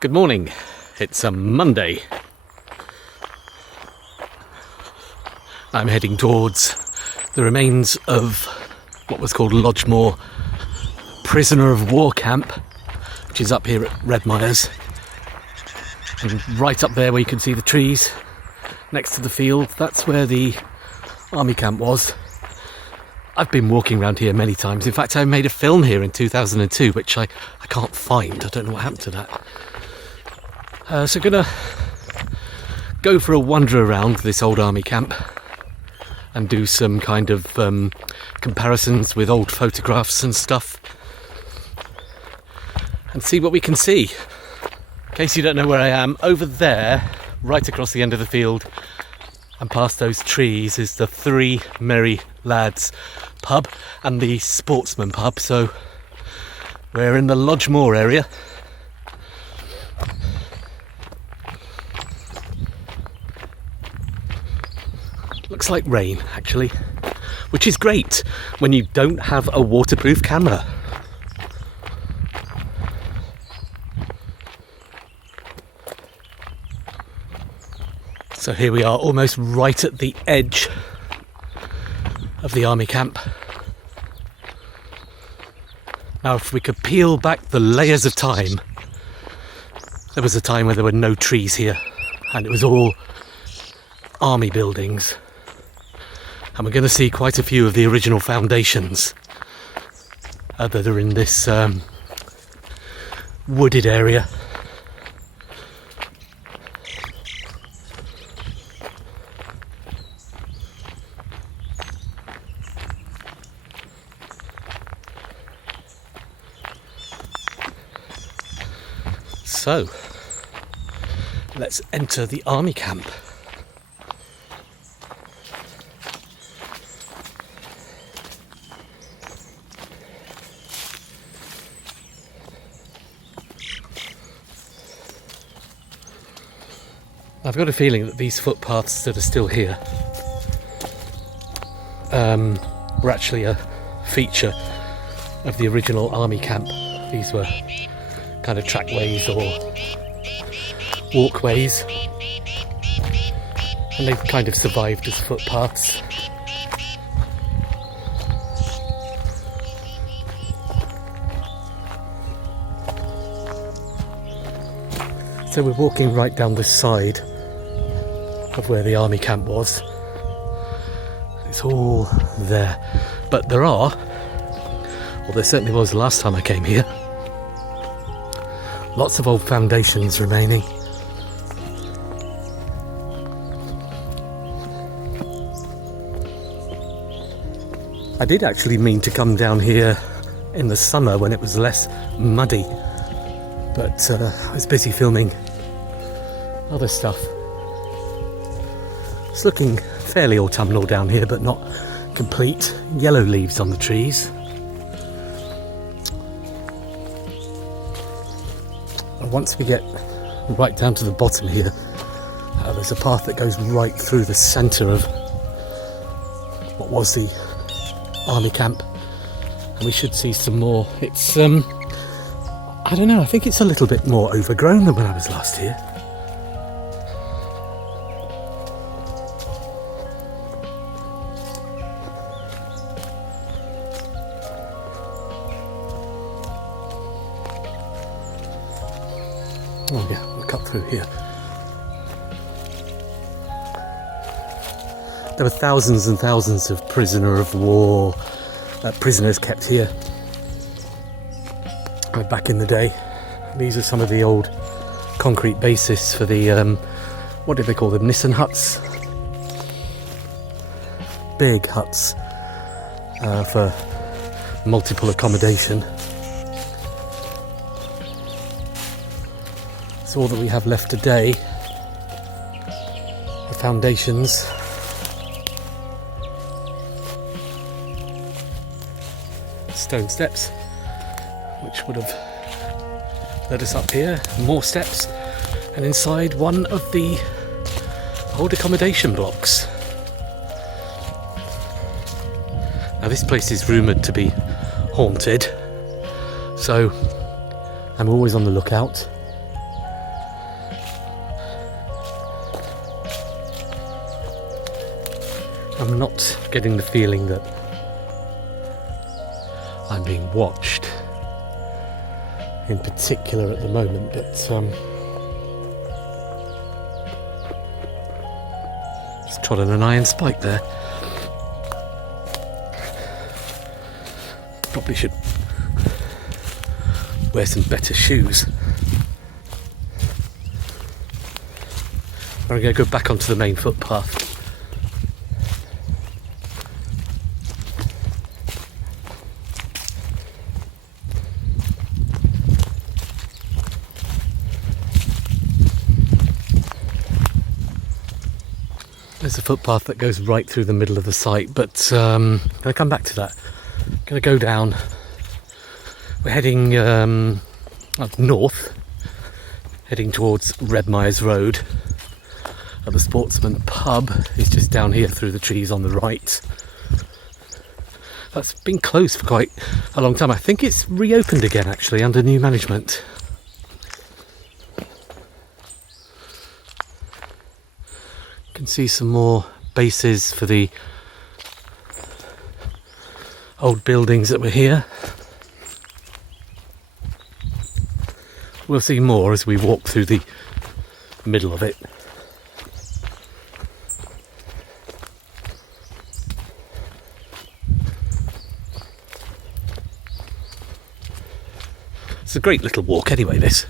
Good morning, it's a Monday. I'm heading towards the remains of what was called Lodgemore Prisoner of War Camp, which is up here at Redmires. And right up there where you can see the trees next to the field, that's where the army camp was. I've been walking around here many times. In fact, I made a film here in 2002, which I can't find. I don't know what happened to that. So gonna go for a wander around this old army camp and do some kind of comparisons with old photographs and stuff and see what we can see. In case you don't know where I am, over there, right across the end of the field and past those trees, is the Three Merry Lads pub and the Sportsman pub. So we're in the Lodgemore area. Looks like rain, actually, which is great when you don't have a waterproof camera. So here we are, almost right at the edge of the army camp. Now, if we could peel back the layers of time, there was a time where there were no trees here and it was all army buildings. And we're going to see quite a few of the original foundations that are in this wooded area. So, let's enter the army camp. I've got a feeling that these footpaths that are still here were actually a feature of the original army camp. These were kind of trackways or walkways, and they've kind of survived as footpaths. So we're walking right down the side of where the army camp was. It's all there, but there certainly was the last time I came here, lots of old foundations remaining. I did actually mean to come down here in the summer when it was less muddy, but I was busy filming other stuff. It's looking fairly autumnal down here, but not complete. Yellow leaves on the trees. And once we get right down to the bottom here, there's a path that goes right through the centre of what was the army camp, and we should see some more. It's I don't know, I think it's a little bit more overgrown than when I was last here. Oh yeah, we'll cut through here. There were thousands and thousands of prisoner of war, prisoners kept here back in the day. These are some of the old concrete bases for the, what did they call them, Nissen huts? Big huts for multiple accommodation. So all that we have left today are foundations. Stone steps, which would have led us up here, more steps, and inside one of the old accommodation blocks. Now this place is rumoured to be haunted, so I'm always on the lookout. I'm not getting the feeling that I'm being watched in particular at the moment, but just trod on an iron spike there. Probably should wear some better shoes. I'm going to go back onto the main footpath. There's a footpath that goes right through the middle of the site, but I'm going to come back to that. I'm going to go down. We're heading up north, heading towards Redmires Road. The Sportsman pub is just down here through the trees on the right. That's been closed for quite a long time. I think it's reopened again actually under new management. You can see some more bases for the old buildings that were here. We'll see more as we walk through the middle of it. It's a great little walk anyway, this.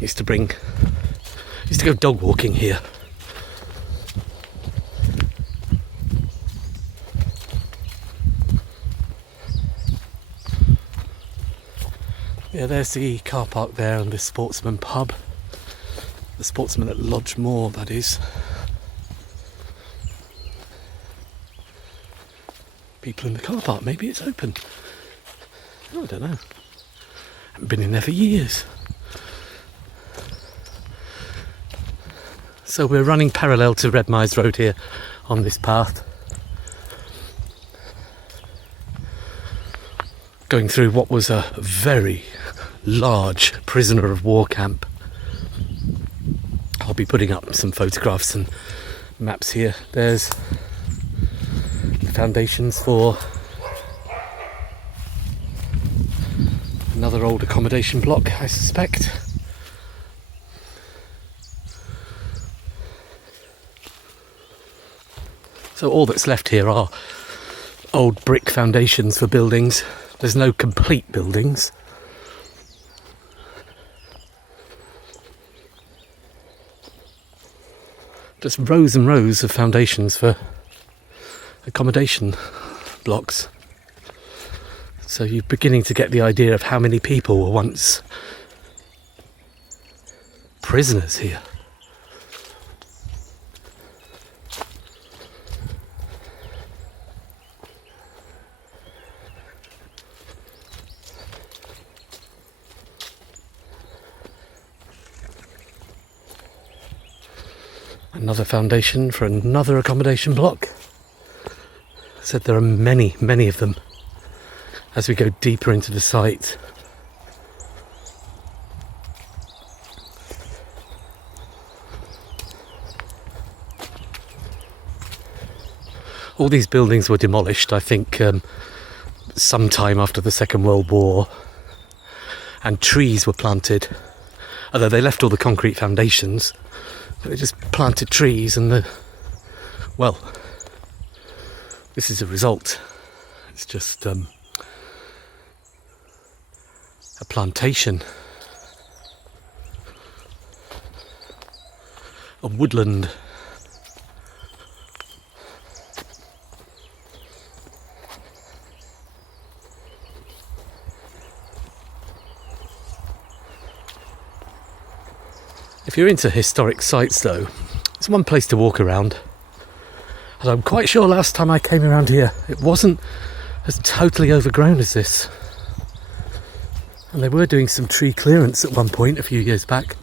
Used to go dog walking here. Yeah, there's the car park there and the Sportsman pub. The Sportsman at Lodge Moor, that is. People in the car park, maybe it's open. Oh, I don't know. Haven't been in there for years. So we're running parallel to Redmires Road here on this path. Going through what was a very large prisoner of war camp. I'll be putting up some photographs and maps here. There's the foundations for another old accommodation block, I suspect. So all that's left here are old brick foundations for buildings. There's no complete buildings. Just rows and rows of foundations for accommodation blocks. So you're beginning to get the idea of how many people were once prisoners here. Another foundation for another accommodation block. I said there are many, many of them. As we go deeper into the site, all these buildings were demolished, I think, sometime after the Second World War, and trees were planted. Although they left all the concrete foundations, they just planted trees, and well, this is a result. It's just a plantation, a woodland. If you're into historic sites though, it's one place to walk around. And I'm quite sure last time I came around here it wasn't as totally overgrown as this. And they were doing some tree clearance at one point a few years back,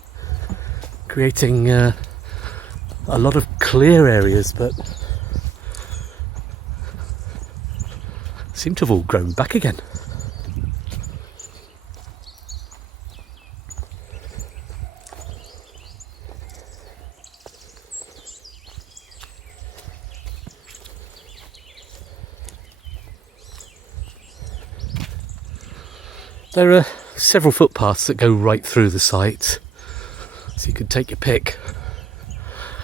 creating a lot of clear areas, but seem to have all grown back again. There are several footpaths that go right through the site, so you could take your pick.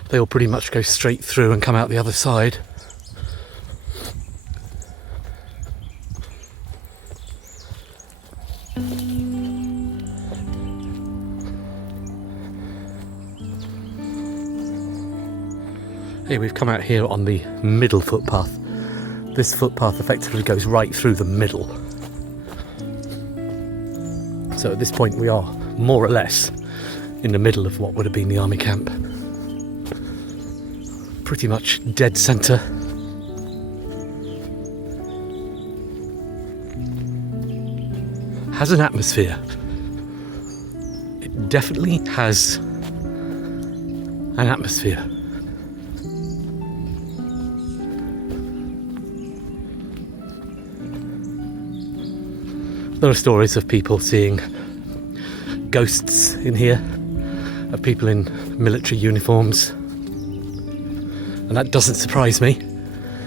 They all pretty much go straight through and come out the other side. Here we've come out here on the middle footpath. This footpath effectively goes right through the middle. So at this point we are more or less in the middle of what would have been the army camp. Pretty much dead centre. Has an atmosphere. It definitely has an atmosphere. There are stories of people seeing ghosts in here, of people in military uniforms, and that doesn't surprise me,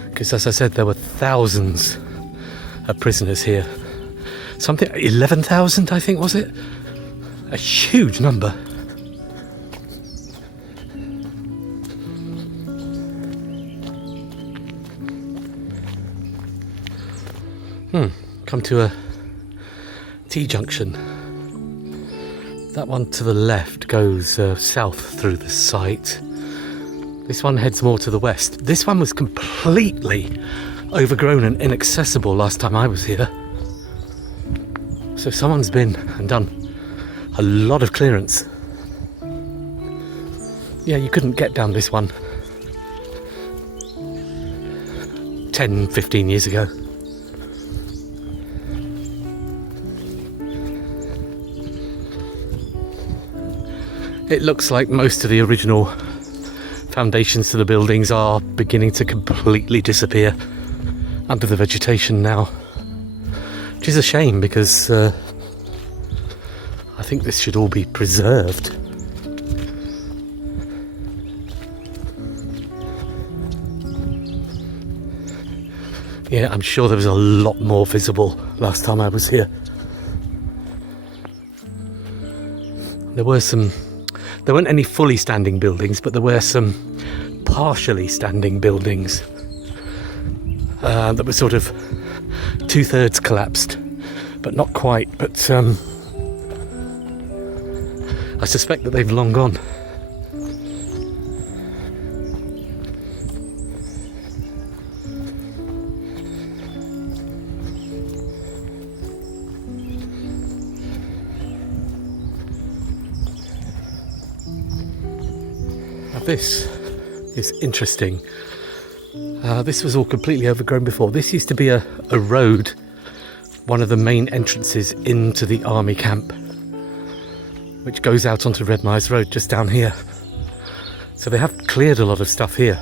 because as I said, there were thousands of prisoners here. Something, 11,000 I think, was it? A huge number. Come to a T-junction. That one to the left goes south through the site. This one heads more to the west. This one was completely overgrown and inaccessible last time I was here. So someone's been and done a lot of clearance. Yeah, you couldn't get down this one 10, 15 years ago. It looks like most of the original foundations to the buildings are beginning to completely disappear under the vegetation now, which is a shame because I think this should all be preserved. Yeah, I'm sure there was a lot more visible last time I was here. There weren't any fully standing buildings, but there were some partially standing buildings that were sort of 2/3 collapsed, but not quite. But I suspect that they've long gone. This is interesting. This was all completely overgrown before. This used to be a road, one of the main entrances into the army camp, which goes out onto Redmires Road just down here. So they have cleared a lot of stuff here.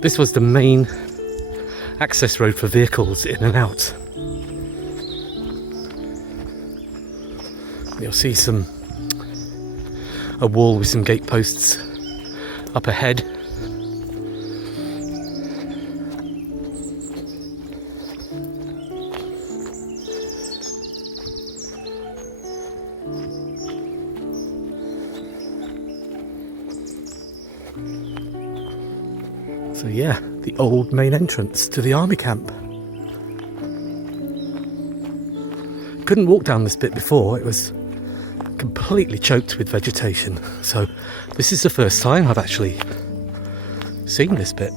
This was the main access road for vehicles in and out. You'll see a wall with some gate posts up ahead. So yeah, the old main entrance to the army camp. Couldn't walk down this bit before, it was completely choked with vegetation. So this is the first time I've actually seen this bit.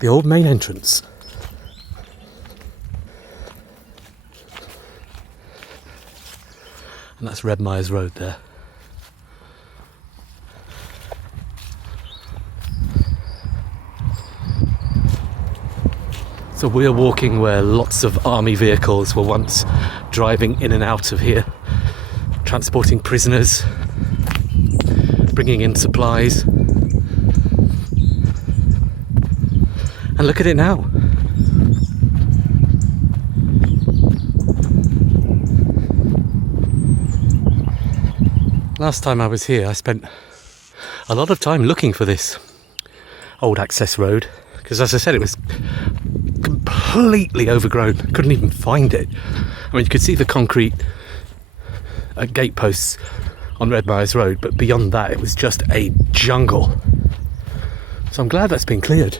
The old main entrance. And that's Redmires Road there. So we're walking where lots of army vehicles were once driving in and out of here, transporting prisoners, bringing in supplies. And look at it now. Last time I was here, I spent a lot of time looking for this old access road, because as I said, it was completely overgrown. Couldn't even find it. I mean, you could see the concrete gate posts on Redmires Road, but beyond that it was just a jungle. So I'm glad that's been cleared.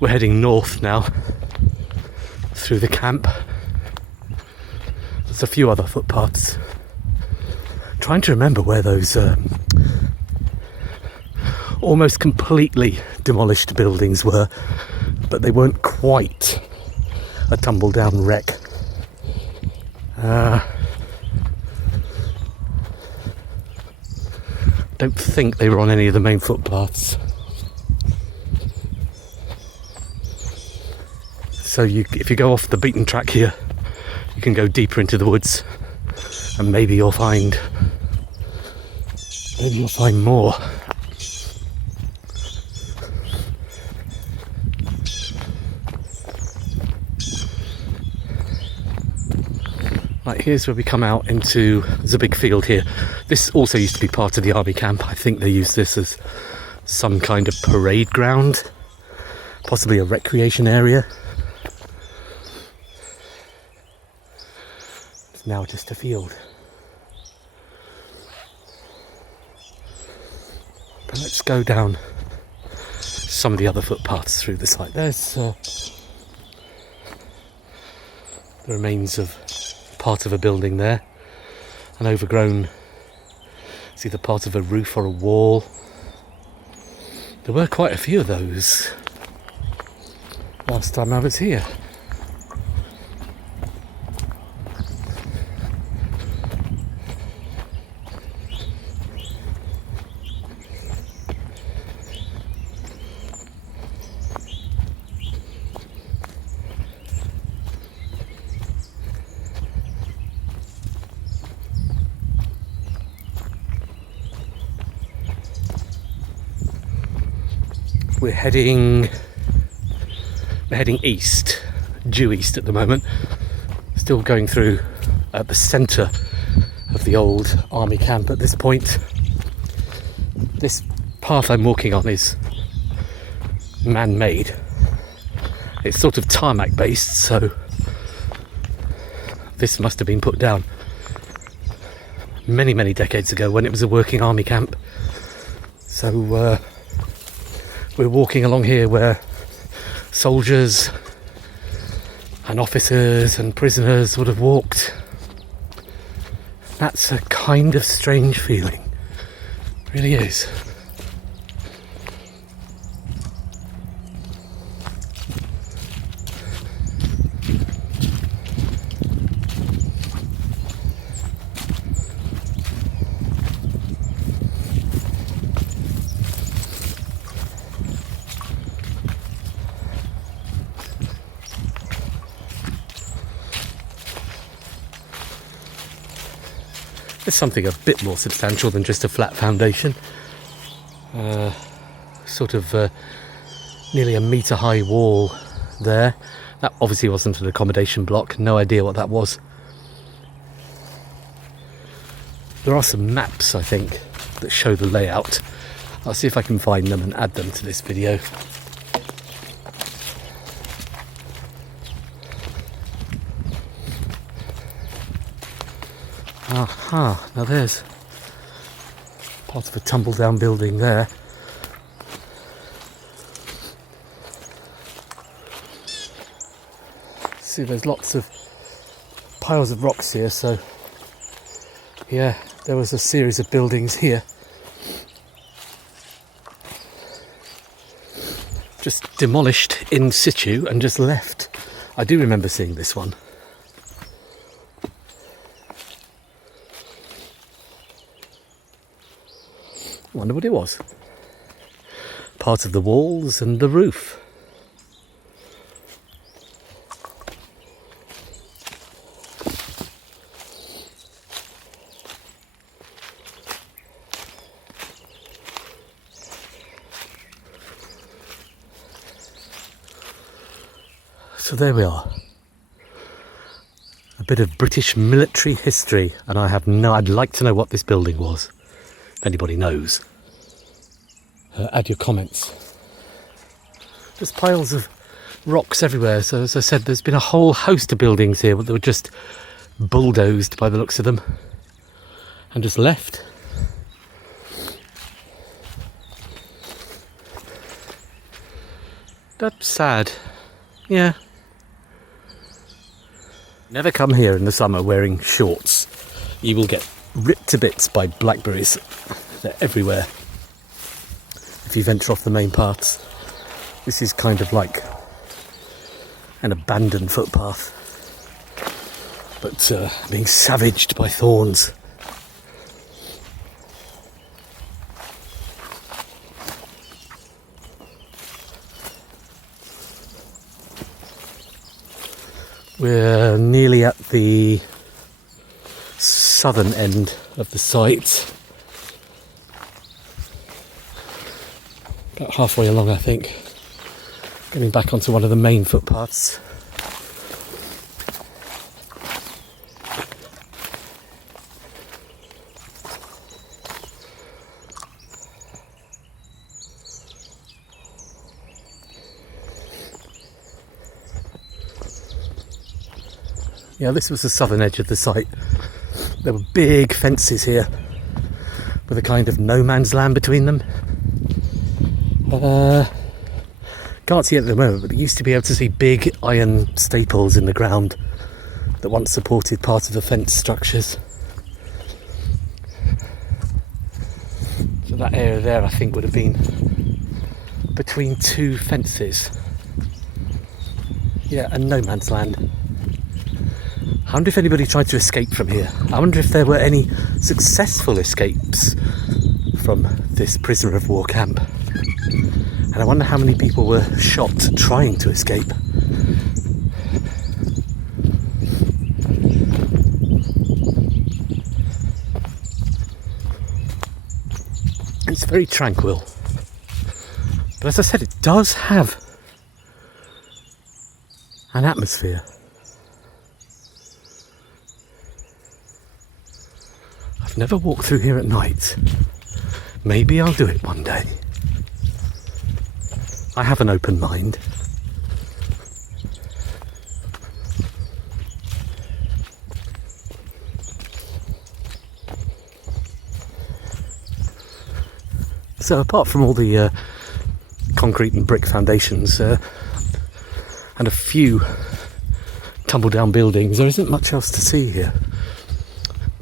We're heading north now through the camp. There's a few other footpaths. Trying to remember where those almost completely demolished buildings were, but they weren't quite a tumble down wreck. Don't think they were on any of the main footpaths. So if you go off the beaten track here, you can go deeper into the woods, and maybe you'll find more. Right, here's where we come out into, there's a big field here. This also used to be part of the army camp. I think they used this as some kind of parade ground, possibly a recreation area. It's now just a field. But let's go down some of the other footpaths through the site. There's the remains of part of a building there, an overgrown, it's either part of a roof or a wall. There were quite a few of those last time I was here. We're heading east, due east at the moment. Still going through the centre of the old army camp at this point. This path I'm walking on is man-made. It's sort of tarmac based, so this must have been put down many decades ago when it was a working army camp. So we're walking along here where soldiers and officers and prisoners would have walked. That's a kind of strange feeling. It really is. There's something a bit more substantial than just a flat foundation. Nearly a metre high wall there. That obviously wasn't an accommodation block, no idea what that was. There are some maps, I think, that show the layout. I'll see if I can find them and add them to this video. Aha, now there's part of a tumble down building there. See, there's lots of piles of rocks here, so yeah, there was a series of buildings here. Just demolished in situ and just left. I do remember seeing this one. Wonder what it was. Part of the walls and the roof. So there we are. A bit of British military history, and I'd like to know what this building was, if anybody knows. Add your comments. There's piles of rocks everywhere, so as I said, there's been a whole host of buildings here that were just bulldozed by the looks of them and just left. That's sad. Yeah. Never come here in the summer wearing shorts. You will get ripped to bits by blackberries. They're everywhere. If you venture off the main paths. This is kind of like an abandoned footpath, but being savaged by thorns. We're nearly at the southern end of the site. About halfway along, I think. Getting back onto one of the main footpaths. Yeah, this was the southern edge of the site. There were big fences here with a kind of no man's land between them. Can't see it at the moment, but you used to be able to see big iron staples in the ground that once supported part of the fence structures. So that area there, I think, would have been between two fences. Yeah, and no man's land. I wonder if anybody tried to escape from here. I wonder if there were any successful escapes from this prisoner of war camp. And I wonder how many people were shot trying to escape. It's very tranquil. But as I said, it does have an atmosphere. I've never walked through here at night. Maybe I'll do it one day. I have an open mind. So apart from all the concrete and brick foundations and a few tumble down buildings, there isn't much else to see here.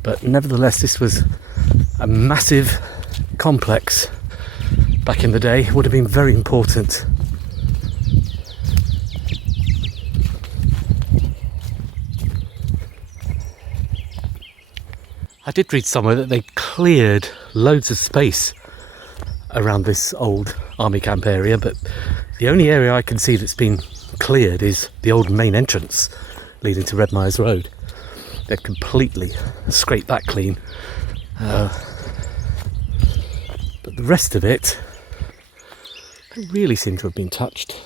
But nevertheless, this was a massive complex back in the day. It would have been very important. I did read somewhere that they cleared loads of space around this old army camp area, but the only area I can see that's been cleared is the old main entrance leading to Redmires Road. They've completely scraped that clean. But the rest of it don't really seem to have been touched.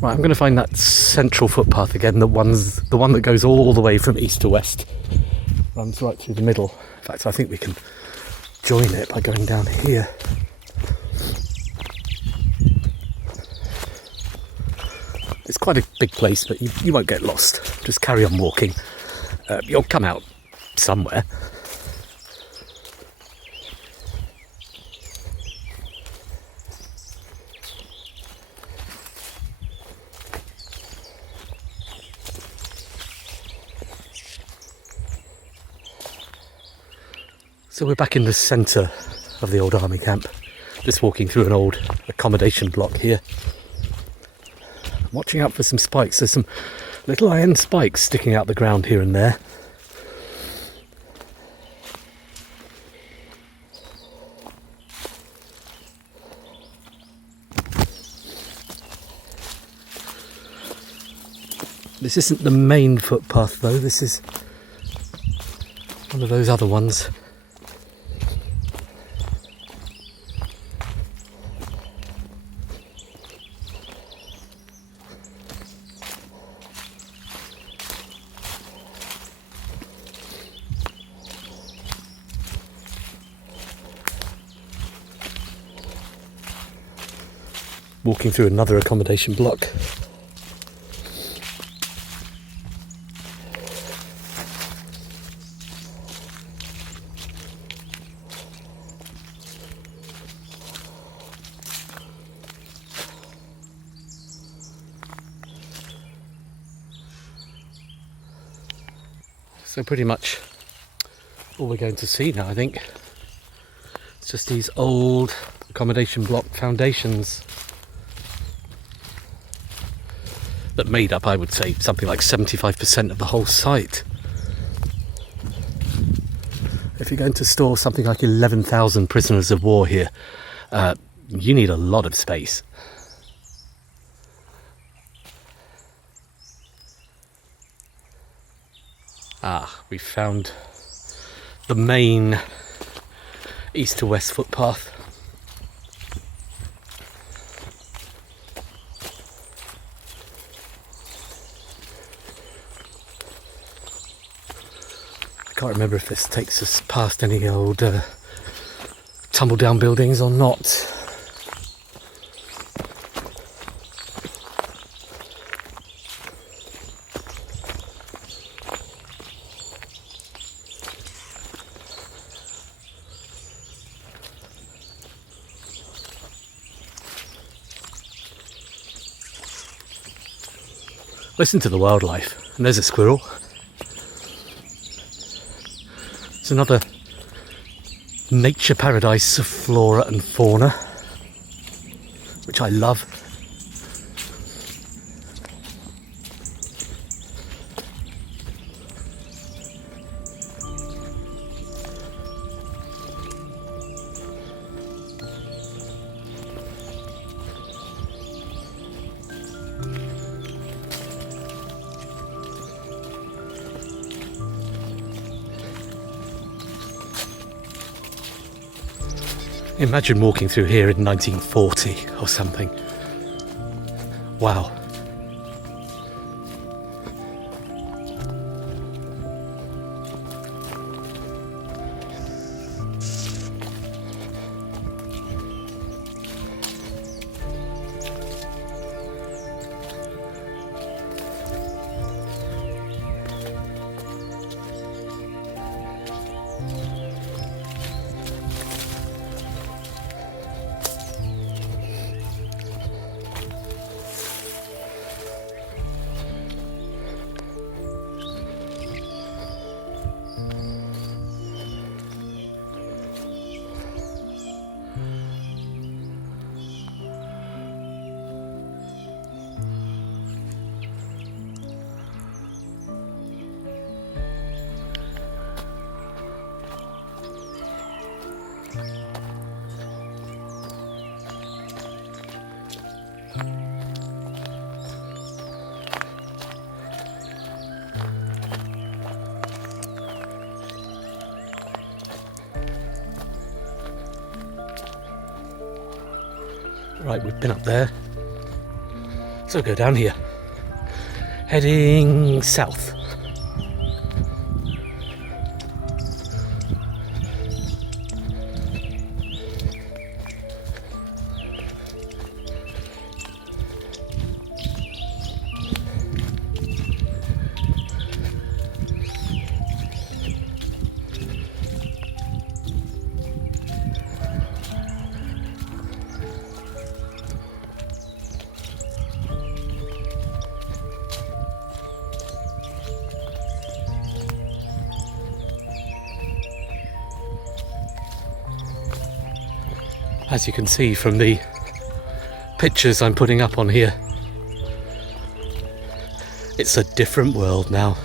Right, I'm going to find that central footpath again, the one that goes all the way from east to west. Runs right through the middle. In fact, I think we can join it by going down here. It's quite a big place, but you won't get lost. Just carry on walking. You'll come out somewhere. So we're back in the centre of the old army camp, just walking through an old accommodation block here. I'm watching out for some spikes. There's some little iron spikes sticking out the ground here and there. This isn't the main footpath though, this is one of those other ones. Walking through another accommodation block. So pretty much all we're going to see now, I think. It's just these old accommodation block foundations that made up, I would say, something like 75% of the whole site. If you're going to store something like 11,000 prisoners of war here, you need a lot of space. We found the main east to west footpath. I can't remember if this takes us past any old tumble down buildings or not. Listen to the wildlife, and there's a squirrel. It's another nature paradise of flora and fauna, which I love. Imagine walking through here in 1940 or something. Wow. Right, we've been up there, so go down here, heading south. As you can see from the pictures I'm putting up on here, it's a different world now.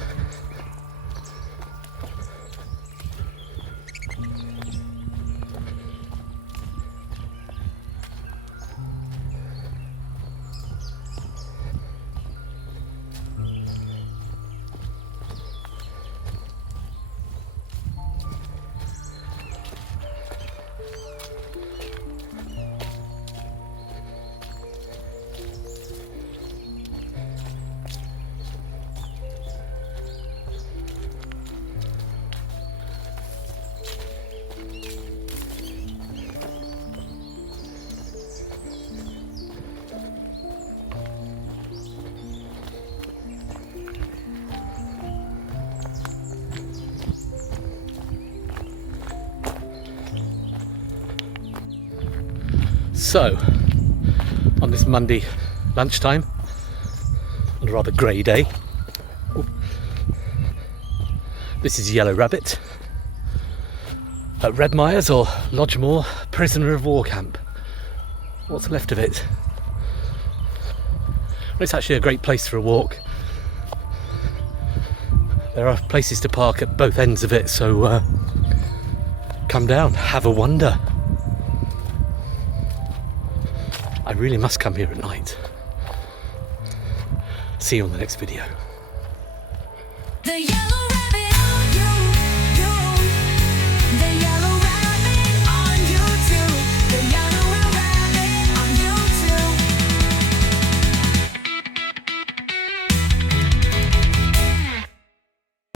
So, on this Monday lunchtime, on a rather grey day, this is Yellow Rabbit at Redmires, or Lodgemore Prisoner of War Camp. What's left of it. It's actually a great place for a walk. There are places to park at both ends of it, so come down, have a wander. I really must come here at night. See you on the next video. The yellow